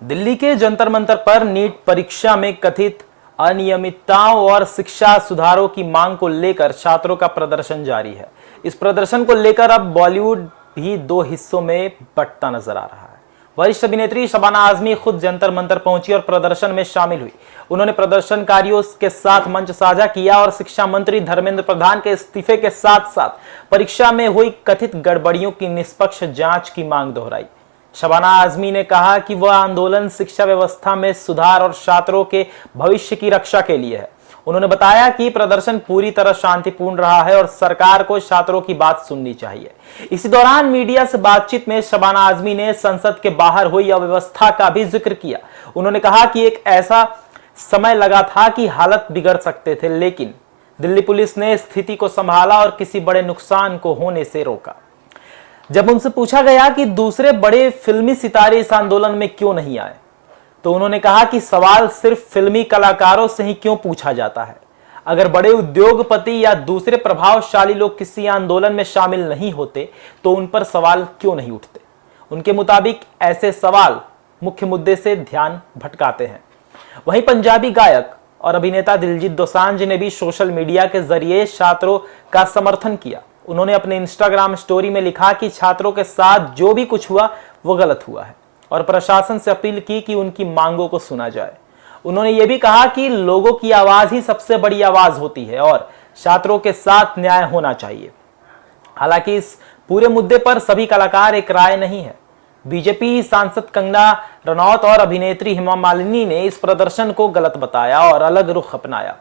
दिल्ली के जंतर मंतर पर नीट परीक्षा में कथित अनियमितताओं और शिक्षा सुधारों की मांग को लेकर छात्रों का प्रदर्शन जारी है। इस प्रदर्शन को लेकर अब बॉलीवुड भी दो हिस्सों में बंटता नजर आ रहा है। वरिष्ठ अभिनेत्री शबाना आजमी खुद जंतर मंतर पहुंची और प्रदर्शन में शामिल हुई। उन्होंने प्रदर्शनकारियों के साथ मंच साझा किया और शिक्षा मंत्री धर्मेंद्र प्रधान के इस्तीफे के साथ साथ परीक्षा में हुई कथित गड़बड़ियों की निष्पक्ष जांच की मांग दोहराई। शबाना आजमी ने कहा कि वह आंदोलन शिक्षा व्यवस्था में सुधार और छात्रों के भविष्य की रक्षा के लिए है। उन्होंने बताया कि प्रदर्शन पूरी तरह शांतिपूर्ण रहा है और सरकार को छात्रों की बात सुननी चाहिए। इसी दौरान मीडिया से बातचीत में शबाना आजमी ने संसद के बाहर हुई अव्यवस्था का भी जिक्र किया। उन्होंने कहा कि एक ऐसा समय लगा था कि हालत बिगड़ सकते थे, लेकिन दिल्ली पुलिस ने स्थिति को संभाला और किसी बड़े नुकसान को होने से रोका। जब उनसे पूछा गया कि दूसरे बड़े फिल्मी सितारे इस आंदोलन में क्यों नहीं आए, तो उन्होंने कहा कि सवाल सिर्फ फिल्मी कलाकारों से ही क्यों पूछा जाता है। अगर बड़े उद्योगपति या दूसरे प्रभावशाली लोग किसी आंदोलन में शामिल नहीं होते तो उन पर सवाल क्यों नहीं उठते। उनके मुताबिक ऐसे सवाल मुख्य मुद्दे से ध्यान भटकाते हैं। वहीं पंजाबी गायक और अभिनेता दिलजीत दोसांझ ने भी सोशल मीडिया के जरिए छात्रों का समर्थन किया। उन्होंने अपने इंस्टाग्राम स्टोरी में लिखा कि छात्रों के साथ जो भी कुछ हुआ वो गलत हुआ है और प्रशासन से अपील की कि उनकी मांगों को सुना जाए। उन्होंने ये भी कहा कि लोगों की आवाज ही सबसे बड़ी आवाज होती है और छात्रों के साथ न्याय होना चाहिए। हालांकि इस पूरे मुद्दे पर सभी कलाकार एक राय नहीं है। बीजेपी सांसद कंगना रनौत और अभिनेत्री हेमा मालिनी ने इस प्रदर्शन को गलत बताया और अलग रुख अपनाया।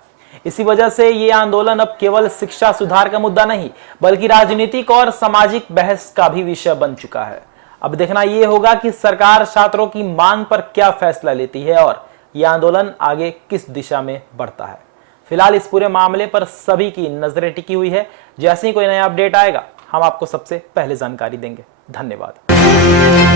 इसी वजह से ये आंदोलन अब केवल शिक्षा सुधार का मुद्दा नहीं बल्कि राजनीतिक और सामाजिक बहस का भी विषय बन चुका है। अब देखना यह होगा कि सरकार छात्रों की मांग पर क्या फैसला लेती है और यह आंदोलन आगे किस दिशा में बढ़ता है। फिलहाल इस पूरे मामले पर सभी की नजरें टिकी हुई है। जैसे ही कोई नया अपडेट आएगा हम आपको सबसे पहले जानकारी देंगे। धन्यवाद।